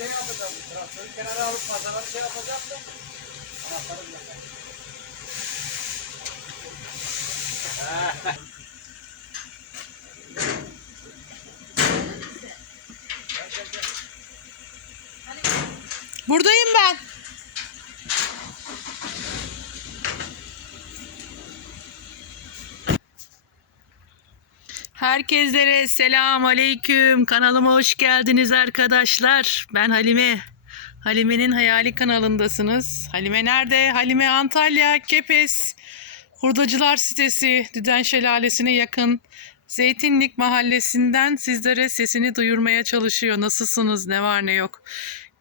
şey yapacağım. Traktörü kenara alıp pazara şey yapacaktım. Anahtarı bile. Buradayım ben. Herkeslere selam aleyküm. Kanalıma hoş geldiniz arkadaşlar. Ben Halime. Halime'nin Hayali kanalındasınız. Halime nerede? Halime Antalya, Kepes, Hurdacılar sitesi, Düden Şelalesi'ne yakın Zeytinlik mahallesinden sizlere sesini duyurmaya çalışıyor. Nasılsınız? Ne var ne yok?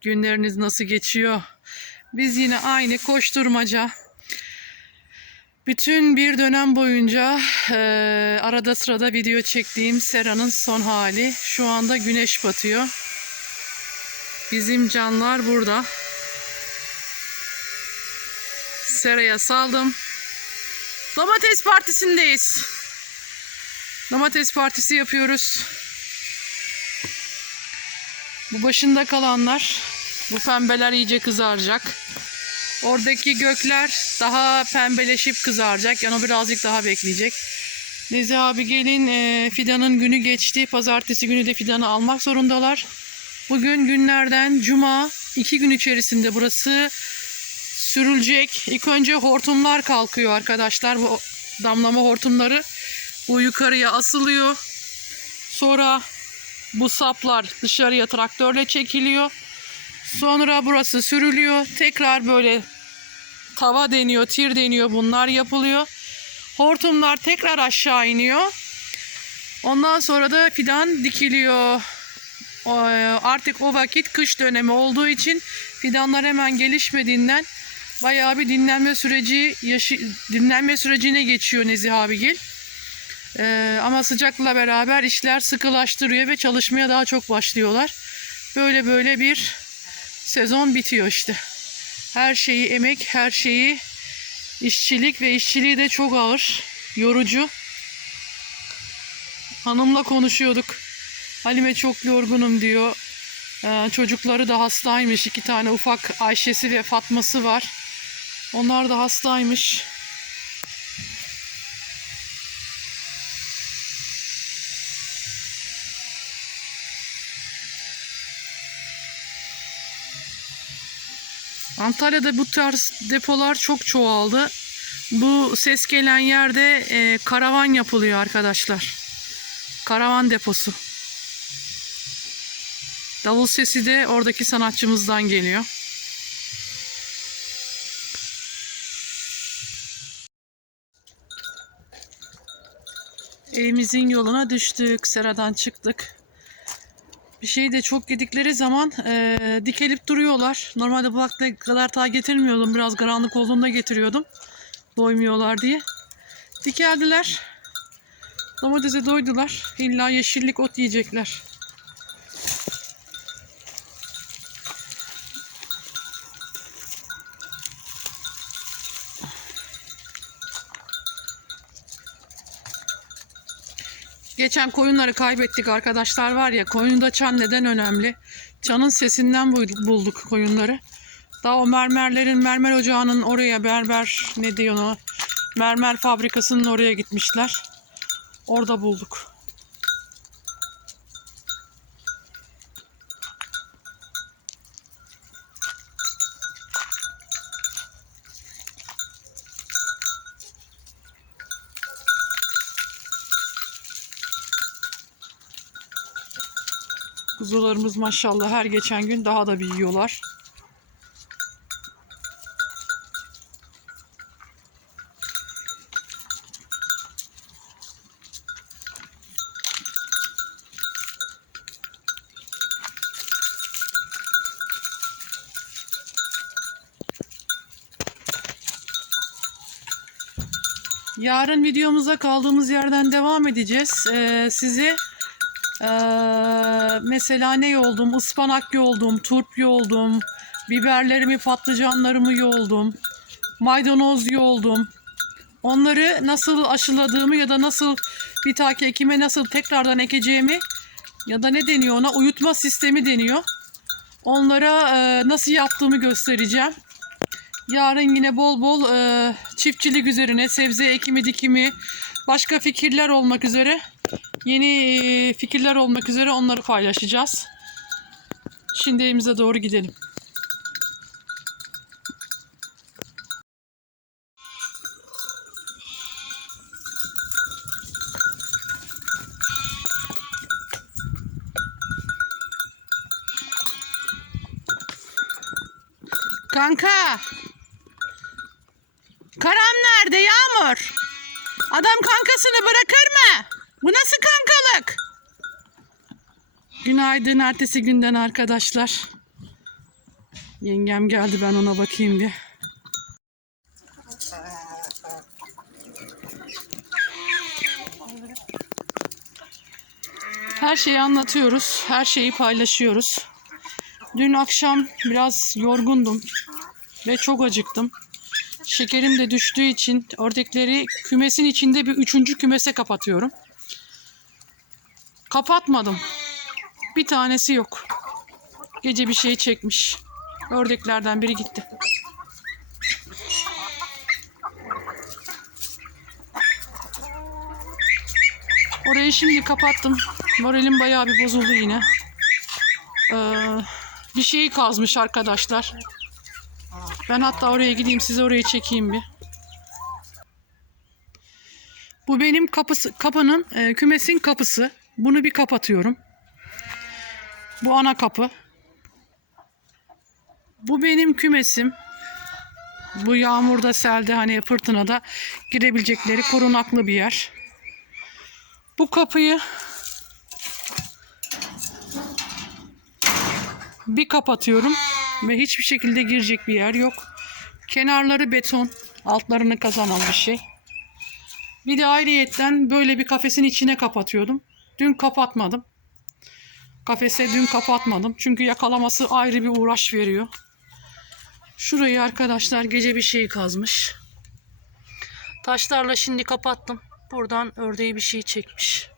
Günleriniz nasıl geçiyor? Biz yine aynı koşturmaca. Bütün bir dönem boyunca eee, arada sırada video çektiğim Sera'nın son hali. Şu anda güneş batıyor. Bizim canlar burada. Sera'ya saldım. Domates partisindeyiz. Domates partisi yapıyoruz. Bu başında kalanlar, bu pembeler iyice kızaracak. Oradaki gökler daha pembeleşip kızaracak. Yani o birazcık daha bekleyecek. Nezih abi gelin e, fidanın günü geçti. Pazartesi günü de fidanı almak zorundalar. Bugün günlerden cuma iki gün içerisinde burası sürülecek. İlk önce hortumlar kalkıyor arkadaşlar. Bu damlama hortumları bu yukarıya asılıyor. Sonra bu saplar dışarıya traktörle çekiliyor. Sonra burası sürülüyor. Tekrar böyle tava deniyor, tir deniyor. Bunlar yapılıyor. Hortumlar tekrar aşağı iniyor. Ondan sonra da fidan dikiliyor. O, Artık o vakit kış dönemi olduğu için fidanlar hemen gelişmediğinden bayağı bir dinlenme süreci yaşı, dinlenme sürecine geçiyor Nezih abigil. Ee, ama sıcakla beraber işler sıkılaştırıyor ve çalışmaya daha çok başlıyorlar. Böyle böyle bir sezon bitiyor işte. Her şeyi emek, her şeyi işçilik ve işçiliği de çok ağır, yorucu. Hanımla konuşuyorduk. Halime çok yorgunum diyor. Ee, çocukları da hastaymış. İki tane ufak Ayşe'si ve Fatma'sı var. Onlar da hastaymış. Antalya'da bu tarz depolar çok çoğaldı. Bu ses gelen yerde e, karavan yapılıyor arkadaşlar. Karavan deposu. Davul sesi de oradaki sanatçımızdan geliyor. Evimizin yoluna düştük. Seradan çıktık. Bir şeyi de çok yedikleri zaman eee, dikelip duruyorlar. Normalde bu vakte kadar ta getirmiyordum. Biraz karanlık olduğunda getiriyordum. Doymuyorlar diye. Dikeldiler. Domatese doydular. İlla yeşillik ot yiyecekler. Geçen koyunları kaybettik arkadaşlar var ya koyunda çan neden önemli? Çanın sesinden bul- bulduk koyunları. Daha o mermerlerin mermer ocağının oraya berber ne diyor ona mermer fabrikasının oraya gitmişler. Orada bulduk. Kuzularımız maşallah her geçen gün daha da büyüyorlar. Yarın videomuza kaldığımız yerden devam edeceğiz. Ee, sizi ee, mesela ne yoldum? Ispanak yoldum, turp yoldum, biberlerimi, patlıcanlarımı yoldum, maydanoz yoldum. Onları nasıl aşıladığımı ya da nasıl bir dahaki ekime nasıl tekrardan ekeceğimi ya da ne deniyor ona uyutma sistemi deniyor. Onlara e, nasıl yaptığımı göstereceğim. Yarın yine bol bol e, çiftçilik üzerine, sebze ekimi dikimi, başka fikirler olmak üzere, yeni e, fikirler olmak üzere onları paylaşacağız. Şimdi evimize doğru gidelim. Kanka. Karam nerede Yağmur? Adam kankasını bırakır mı? Bu nasıl kankalık? Günaydın ertesi günden arkadaşlar. Yengem geldi ben ona bakayım bir. Her şeyi anlatıyoruz. Her şeyi paylaşıyoruz. Dün akşam biraz yorgundum ve çok acıktım. Şekerim de düştüğü için ördekleri kümesin içinde bir üçüncü kümese kapatıyorum. Kapatmadım. Bir tanesi yok. Gece bir şey çekmiş. Ördeklerden biri gitti. Orayı şimdi kapattım. Moralim bayağı bir bozuldu yine. Ee, bir şeyi kazmış arkadaşlar. Ben hatta oraya gideyim size orayı çekeyim bir. Bu benim kapısı, kapının e, kümesin kapısı. Bunu bir kapatıyorum. Bu ana kapı. Bu benim kümesim. Bu yağmurda, selde, hani fırtınada girebilecekleri korunaklı bir yer. Bu kapıyı bir kapatıyorum ve hiçbir şekilde girecek bir yer yok. Kenarları beton, altlarını kazanan bir şey. Bir de ayrıyetten böyle bir kafesin içine kapatıyordum. Dün kapatmadım. Kafese dün kapatmadım. Çünkü yakalaması ayrı bir uğraş veriyor. Şurayı arkadaşlar gece bir şey kazmış. Taşlarla şimdi kapattım. Buradan ördeği bir şey çekmiş.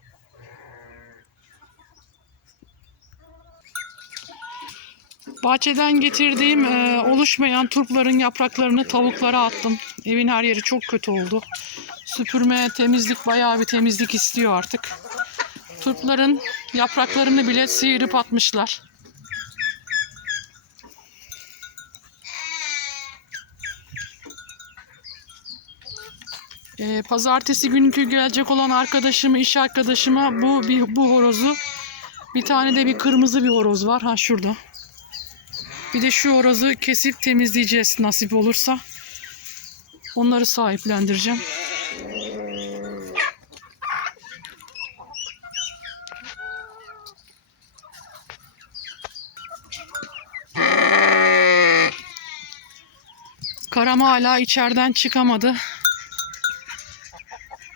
Bahçeden getirdiğim e, oluşmayan turpların yapraklarını tavuklara attım. Evin her yeri çok kötü oldu. Süpürme, temizlik bayağı bir temizlik istiyor artık. Turpların yapraklarını bile sıyırıp atmışlar. E, pazartesi günkü gelecek olan arkadaşımı, iş arkadaşıma bu bir, bu horozu bir tane de bir kırmızı bir horoz var. Ha şurada. Bir de şu horozu kesip temizleyeceğiz nasip olursa. Onları sahiplendireceğim. Karam hala içeriden çıkamadı.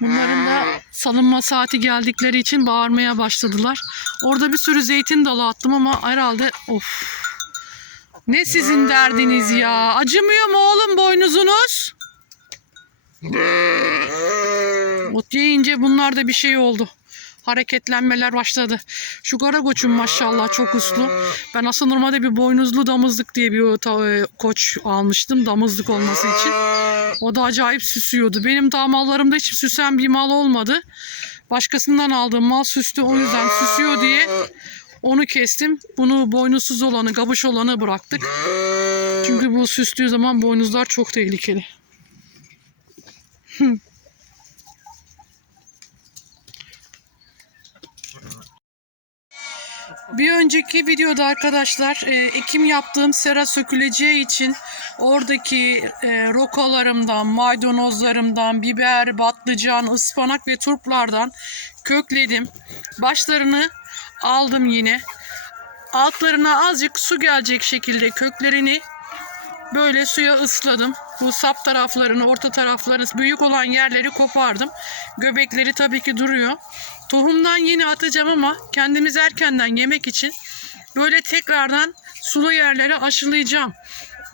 Bunların da salınma saati geldikleri için bağırmaya başladılar. Orada bir sürü zeytin dalı attım ama herhalde of ne sizin derdiniz ya? Acımıyor mu oğlum boynuzunuz? Ot yiyince bunlarda bir şey oldu. Hareketlenmeler başladı. Şu kara koçum maşallah çok uslu. Ben aslında normalde bir boynuzlu damızlık diye bir ta- e, koç almıştım damızlık olması için. O da acayip süsüyordu. Benim daha mallarımda hiç süsen bir mal olmadı. Başkasından aldığım mal süslü o yüzden süsüyor diye onu kestim. Bunu boynuzsuz olanı, gabuş olanı bıraktık. Çünkü bu süslüğü zaman boynuzlar çok tehlikeli. Bir önceki videoda arkadaşlar e, ekim yaptığım sera söküleceği için oradaki e, rokalarımdan, maydanozlarımdan, biber, patlıcan, ıspanak ve turplardan kökledim. Başlarını aldım yine. Altlarına azıcık su gelecek şekilde köklerini böyle suya ısladım. Bu sap taraflarını, orta taraflarını, büyük olan yerleri kopardım. Göbekleri tabii ki duruyor. Tohumdan yine atacağım ama kendimiz erkenden yemek için böyle tekrardan sulu yerlere aşılayacağım.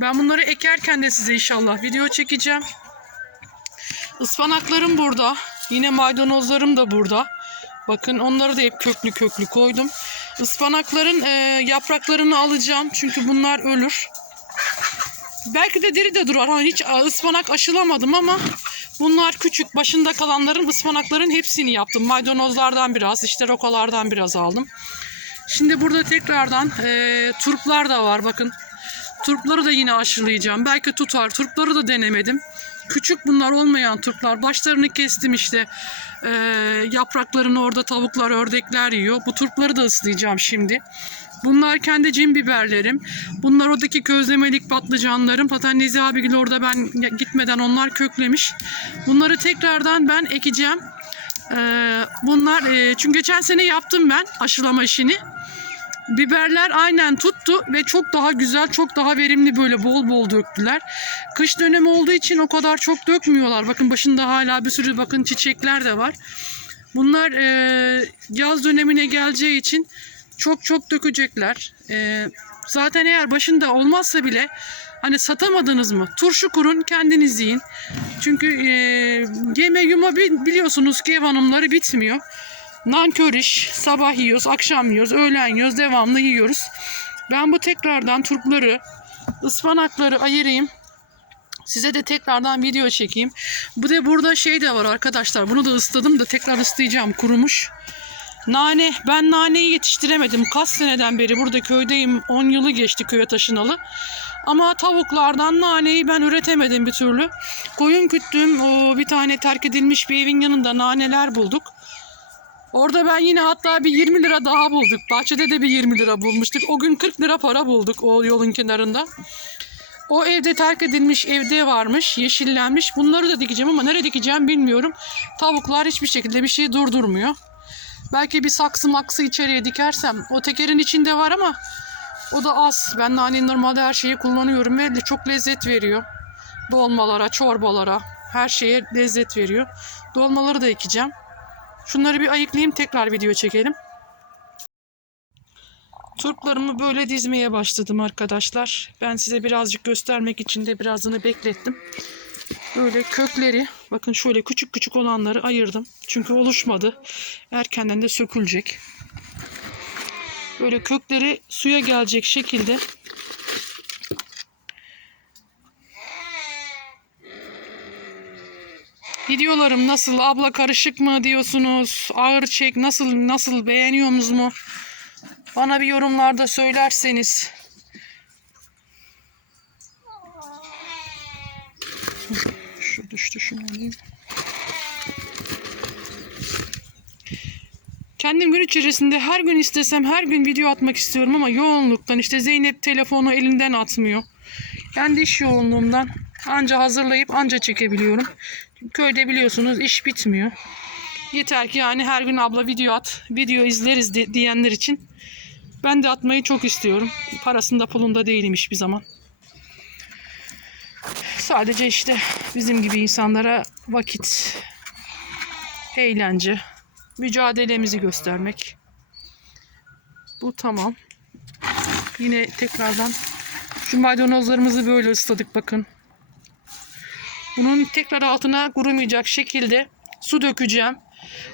Ben bunları ekerken de size inşallah video çekeceğim. Ispanaklarım burada. Yine maydanozlarım da burada. Bakın onları da hep köklü köklü koydum. Ispanakların e, yapraklarını alacağım çünkü bunlar ölür. Belki de diri de durar. Hani hiç ıspanak aşılamadım ama bunlar küçük. Başında kalanların ıspanakların hepsini yaptım. Maydanozlardan biraz, işte rokalardan biraz aldım. Şimdi burada tekrardan e, turplar da var bakın. Turpları da yine aşılayacağım. Belki tutar. Turpları da denemedim. Küçük bunlar olmayan turplar. Başlarını kestim işte. E, yapraklarını orada tavuklar, ördekler yiyor. Bu turpları da ıslayacağım şimdi. Bunlar kendi cin biberlerim. Bunlar oradaki közlemelik patlıcanlarım. Zaten Nezih abigil orada ben gitmeden onlar köklemiş. Bunları tekrardan ben ekeceğim. Ee, bunlar e, çünkü geçen sene yaptım ben aşılama işini. Biberler aynen tuttu ve çok daha güzel, çok daha verimli böyle bol bol döktüler. Kış dönemi olduğu için o kadar çok dökmüyorlar. Bakın başında hala bir sürü bakın çiçekler de var. Bunlar e, yaz dönemine geleceği için çok çok dökecekler. E, zaten eğer başında olmazsa bile hani satamadınız mı? Turşu kurun kendiniz yiyin. Çünkü e, yeme yuma bi- biliyorsunuz ki ev hanımları bitmiyor. Nankör iş. Sabah yiyoruz, akşam yiyoruz, öğlen yiyoruz, devamlı yiyoruz. Ben bu tekrardan turpları, ıspanakları ayırayım. Size de tekrardan video çekeyim. Bu da burada şey de var arkadaşlar. Bunu da ısladım da tekrar ıslayacağım. Kurumuş. Nane. Ben naneyi yetiştiremedim. Kaç seneden beri burada köydeyim. 10 yılı geçti köye taşınalı. Ama tavuklardan naneyi ben üretemedim bir türlü. Koyun küttüm. O bir tane terk edilmiş bir evin yanında naneler bulduk. Orada ben yine hatta bir 20 lira daha bulduk. Bahçede de bir 20 lira bulmuştuk. O gün 40 lira para bulduk o yolun kenarında. O evde terk edilmiş evde varmış, yeşillenmiş. Bunları da dikeceğim ama nereye dikeceğim bilmiyorum. Tavuklar hiçbir şekilde bir şey durdurmuyor. Belki bir saksı maksı içeriye dikersem. O tekerin içinde var ama o da az. Ben naneyi normalde her şeyi kullanıyorum ve çok lezzet veriyor. Dolmalara, çorbalara, her şeye lezzet veriyor. Dolmaları da ekeceğim. Şunları bir ayıklayayım tekrar video çekelim. Turplarımı böyle dizmeye başladım arkadaşlar. Ben size birazcık göstermek için de birazını beklettim. Böyle kökleri bakın şöyle küçük küçük olanları ayırdım. Çünkü oluşmadı. Erkenden de sökülecek. Böyle kökleri suya gelecek şekilde Videolarım nasıl? Abla karışık mı diyorsunuz? Ağır çek nasıl nasıl beğeniyorsunuz mu? Bana bir yorumlarda söylerseniz. Düştü şunu. Kendim gün içerisinde her gün istesem her gün video atmak istiyorum ama yoğunluktan işte Zeynep telefonu elinden atmıyor. Kendi iş yoğunluğumdan anca hazırlayıp anca çekebiliyorum. Köyde biliyorsunuz iş bitmiyor. Yeter ki yani her gün abla video at, video izleriz di- diyenler için ben de atmayı çok istiyorum. Parasında pulunda değilim hiçbir zaman. Sadece işte bizim gibi insanlara vakit, eğlence, mücadelemizi göstermek. Bu tamam. Yine tekrardan şu maydanozlarımızı böyle ısladık bakın. Bunun tekrar altına kurumayacak şekilde su dökeceğim.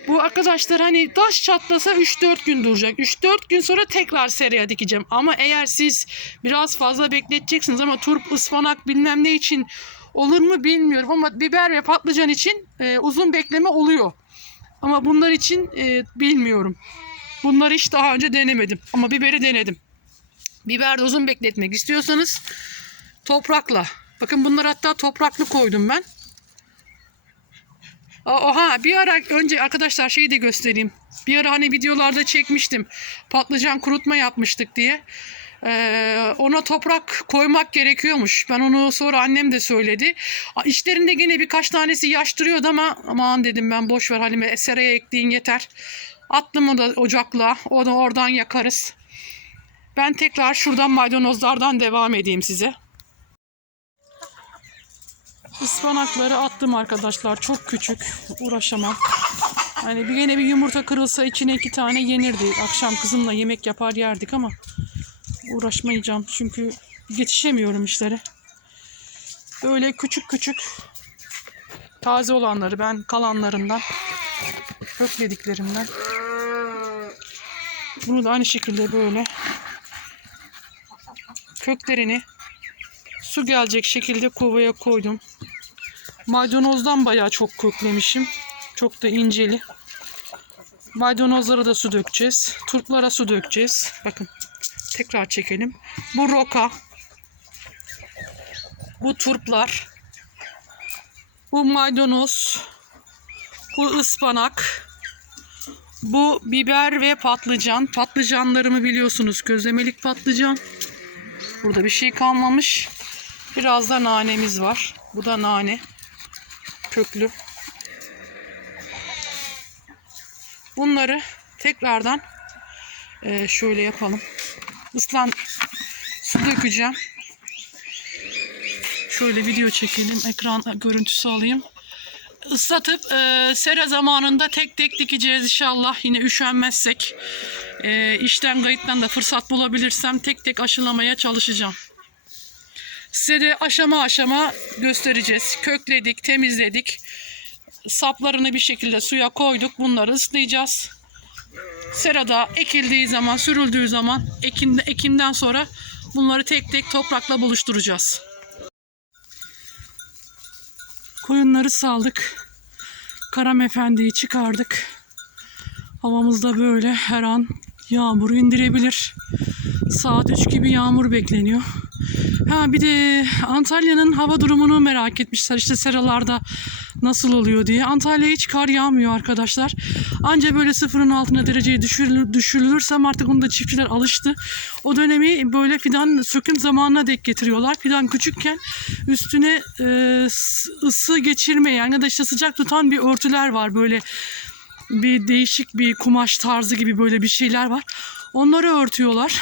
Bu arkadaşlar hani taş çatlasa 3-4 gün duracak. 3-4 gün sonra tekrar seriye dikeceğim. Ama eğer siz biraz fazla bekleteceksiniz ama turp, ıspanak bilmem ne için olur mu bilmiyorum. Ama biber ve patlıcan için e, uzun bekleme oluyor. Ama bunlar için e, bilmiyorum. Bunları hiç daha önce denemedim. Ama biberi denedim. Biber de uzun bekletmek istiyorsanız toprakla. Bakın bunları hatta topraklı koydum ben. Oha bir ara önce arkadaşlar şeyi de göstereyim. Bir ara hani videolarda çekmiştim. Patlıcan kurutma yapmıştık diye. Ee, ona toprak koymak gerekiyormuş. Ben onu sonra annem de söyledi. A, İçlerinde gene birkaç tanesi yaş duruyordu ama aman dedim ben boş ver Halime seraya ektiğin yeter. Attım onu da ocakla. Onu oradan yakarız. Ben tekrar şuradan maydanozlardan devam edeyim size. Ispanakları attım arkadaşlar. Çok küçük. Uğraşamam. Hani bir gene bir yumurta kırılsa içine iki tane yenirdi. Akşam kızımla yemek yapar yerdik ama uğraşmayacağım. Çünkü yetişemiyorum işlere. Böyle küçük küçük taze olanları ben kalanlarından köklediklerimden Bunu da aynı şekilde böyle köklerini su gelecek şekilde kovaya koydum. Maydanozdan bayağı çok köklemişim. Çok da inceli. Maydanozlara da su dökeceğiz. Turplara su dökeceğiz. Bakın tekrar çekelim. Bu roka. Bu turplar. Bu maydanoz. Bu ıspanak. Bu biber ve patlıcan. Patlıcanlarımı biliyorsunuz. Gözlemelik patlıcan. Burada bir şey kalmamış. Biraz da nanemiz var. Bu da nane. Köklü. Bunları tekrardan eee, şöyle yapalım. Islan su dökeceğim. Şöyle video çekelim. Ekran görüntüsü alayım. Islatıp eee, sera zamanında tek tek dikeceğiz inşallah. Yine üşenmezsek. Eee işten kayıttan da fırsat bulabilirsem tek tek aşılamaya çalışacağım. Size de aşama aşama göstereceğiz. Kökledik, temizledik. Saplarını bir şekilde suya koyduk. Bunları ıslayacağız. Serada ekildiği zaman, sürüldüğü zaman ekim, ekimden sonra bunları tek tek toprakla buluşturacağız. Koyunları saldık. Karam Efendi'yi çıkardık. Havamızda böyle her an yağmur indirebilir. Saat 3 gibi yağmur bekleniyor. Ha bir de Antalya'nın hava durumunu merak etmişler işte seralarda nasıl oluyor diye. Antalya'ya hiç kar yağmıyor arkadaşlar. Anca böyle sıfırın altına dereceye düşürülür, düşürülürsem artık onu da çiftçiler alıştı. O dönemi böyle fidan söküm zamanına dek getiriyorlar. Fidan küçükken üstüne e, ısı geçirmeyen ya da işte sıcak tutan bir örtüler var böyle bir değişik bir kumaş tarzı gibi böyle bir şeyler var. Onları örtüyorlar.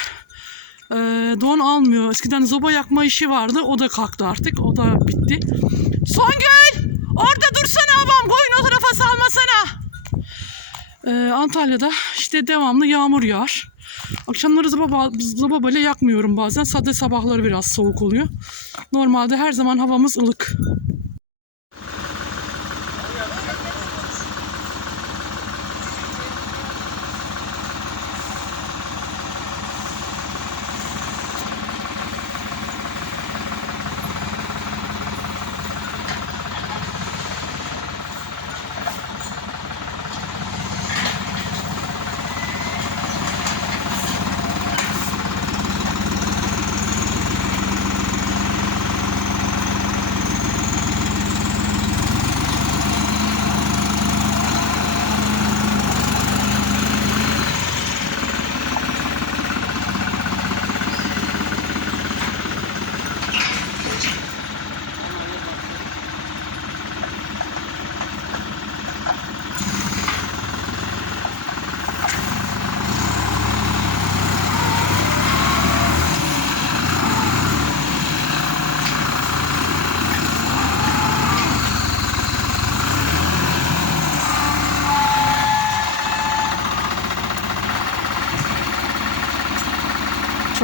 Ee, don almıyor. Eskiden zoba yakma işi vardı. O da kalktı artık. O da bitti. Songül! Orada dursana babam. Koyun o tarafa salmasana. Ee, Antalya'da işte devamlı yağmur yağar. Akşamları zoba, zoba böyle yakmıyorum bazen. Sadece sabahları biraz soğuk oluyor. Normalde her zaman havamız ılık.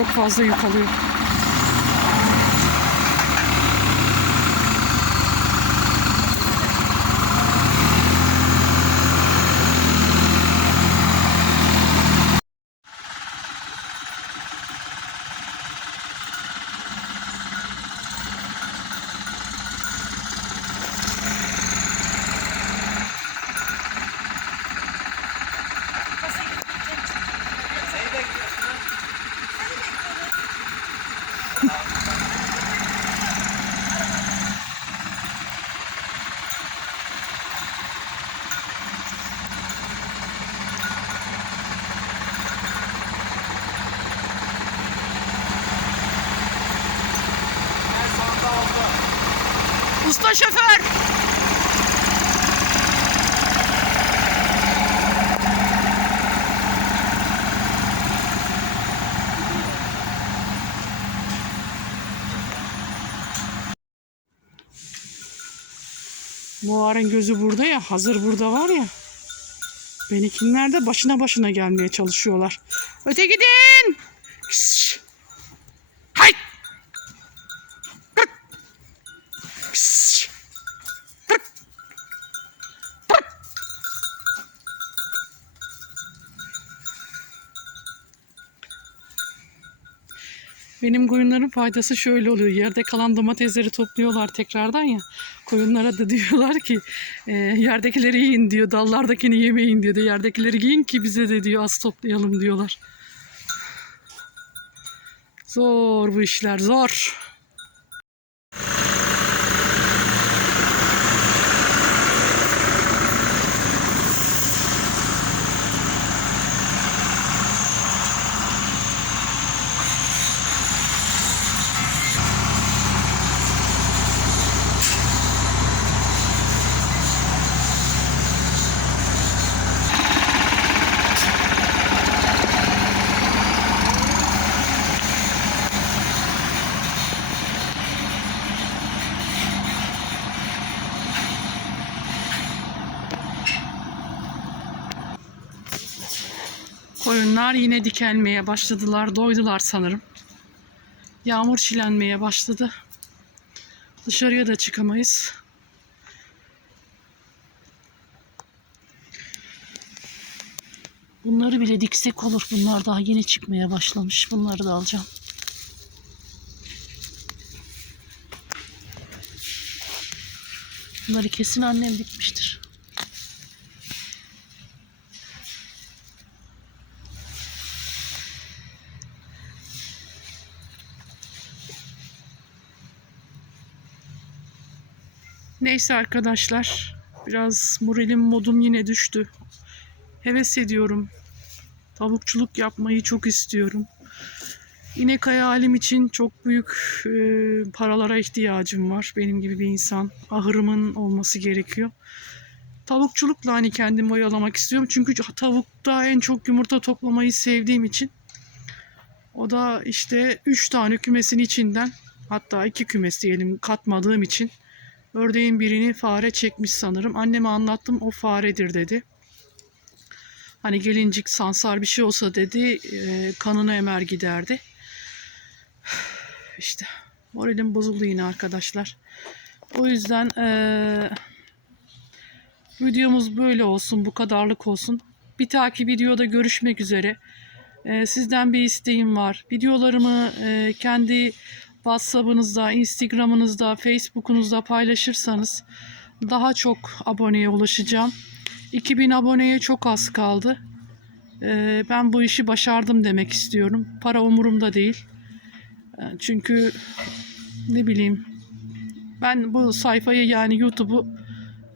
Çok fazla yük alıyor. Usta şoför! Buharın gözü burada ya, hazır burada var ya. Benimkinler de başına başına gelmeye çalışıyorlar. Öte gidin! Şşş! Benim koyunların faydası şöyle oluyor. Yerde kalan domatesleri topluyorlar tekrardan ya. Koyunlara da diyorlar ki e, yerdekileri yiyin diyor. Dallardakini yemeyin diyor. De, yerdekileri yiyin ki bize de diyor az toplayalım diyorlar. Zor bu işler zor. Koyunlar yine dikelmeye başladılar. Doydular sanırım. Yağmur çilenmeye başladı. Dışarıya da çıkamayız. Bunları bile diksek olur. Bunlar daha yeni çıkmaya başlamış. Bunları da alacağım. Bunları kesin annem dikmiştir. Neyse arkadaşlar. Biraz moralim modum yine düştü. Heves ediyorum. Tavukçuluk yapmayı çok istiyorum. İnek hayalim için çok büyük e, paralara ihtiyacım var. Benim gibi bir insan. Ahırımın olması gerekiyor. Tavukçulukla hani kendimi oyalamak istiyorum. Çünkü tavukta en çok yumurta toplamayı sevdiğim için. O da işte 3 tane kümesin içinden hatta 2 kümes diyelim katmadığım için Ördeğin birini fare çekmiş sanırım. Anneme anlattım o faredir dedi. Hani gelincik sansar bir şey olsa dedi e, kanını emer giderdi. İşte moralim bozuldu yine arkadaşlar. O yüzden e, videomuz böyle olsun bu kadarlık olsun. Bir dahaki videoda görüşmek üzere. E, sizden bir isteğim var. Videolarımı e, kendi WhatsApp'ınızda, Instagram'ınızda, Facebook'unuzda paylaşırsanız daha çok aboneye ulaşacağım. 2000 aboneye çok az kaldı. Ee, ben bu işi başardım demek istiyorum. Para umurumda değil. Ee, Çünkü ne bileyim ben bu sayfayı yani YouTube'u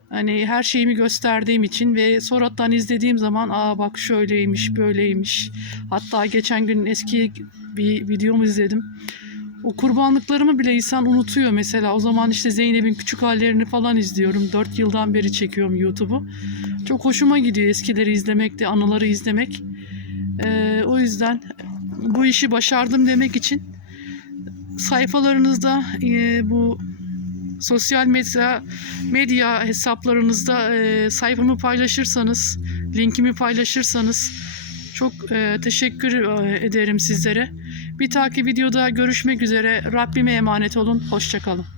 hani her şeyimi gösterdiğim için ve sonradan izlediğim zaman aa bak şöyleymiş böyleymiş. Hatta geçen gün eski bir videomu izledim. O kurbanlıklarımı bile insan unutuyor mesela. O zaman işte Zeynep'in küçük hallerini falan izliyorum. 4 yıldan beri çekiyorum YouTube'u. Çok hoşuma gidiyor eskileri izlemek de, anıları izlemek. Ee, o yüzden bu işi başardım demek için sayfalarınızda e, bu sosyal medya medya hesaplarınızda e, sayfamı paylaşırsanız, linkimi paylaşırsanız çok e, teşekkür e, ederim sizlere. Bir dahaki videoda görüşmek üzere. Rabbime emanet olun. Hoşçakalın.